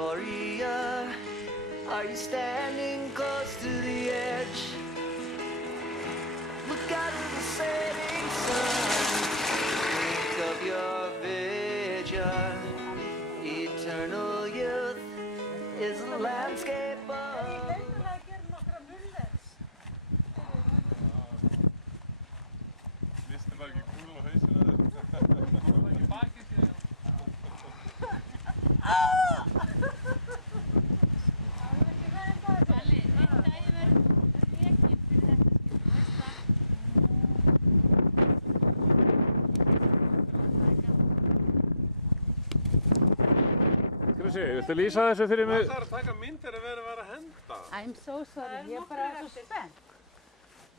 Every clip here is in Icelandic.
Gloria, are you standing close to the edge? Look out at the setting sun. Think of your vision. Eternal youth is a landscape of... Vistu bara ekki kúl á hausinu þér? Það var ekki bakið sér. Alli, einn dag ég verður lekinn fyrir þetta, veist það? Krissi, viltu lýsa þessu fyrir mig? Það þarf að taka mynd þegar við erum að henda. I'm so sorry, ég er bara svo spennt.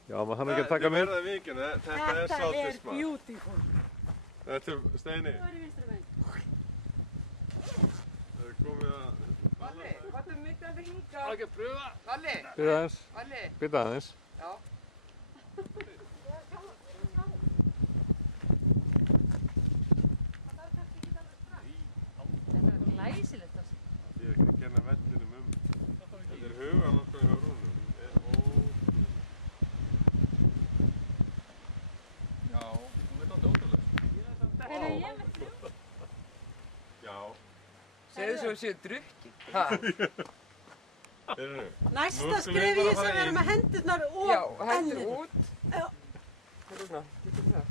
Já, maður þarf ekki að taka mynd. Þetta er Þetta er beautiful. Þetta er Steini. Þú er í vinstri megin. Það er komið að... Valli, hvað er mikið að við hinga? Það er ekki að pröfa. Valli, Býta aðeins. Valli. Býta aðeins. Já. Þetta er glæsilegt á sig. Ég er ekki að kenna vellinum Þetta er hugan okkar hjá Rúnum. Já, hún er alltaf ótrúlega. Þegar ég með þrjú. Já. Segðu svo að séu drukkin. Næsta skrif ég sem við erum með hendurnar og Já, hendur út. Já. Rúna, getur það?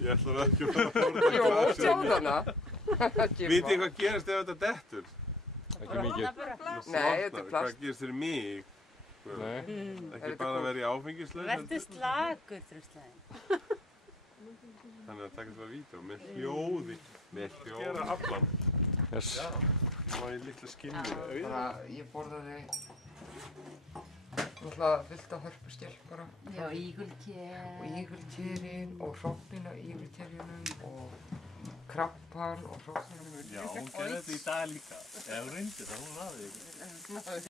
Ég ætla ekki að fara að borða. Jó, sjáðu hana. Vitið þið hvað gerist ef þetta dettur? Ekki mikið. Nei, þetta er plast. Hvað gerist fyrir mig? Nei. Ekki bara vera í áfengislaus. Vertu slagur, þrjuslegin. Þannig að taka þetta að vídeo með hljóði. Með hljóði. Gera aflan. Yes. Já. Það var í litla skinni. Ég borðaði náttúrulega fullt af hörpuskel bara. Já, ígulker. Og ígulkerinn og hroppinn á ígulkerjunum og krabbar og hroppinn. Já, hún gerði þetta í dag líka. Ef hún reyndi það, hún hafði ekki.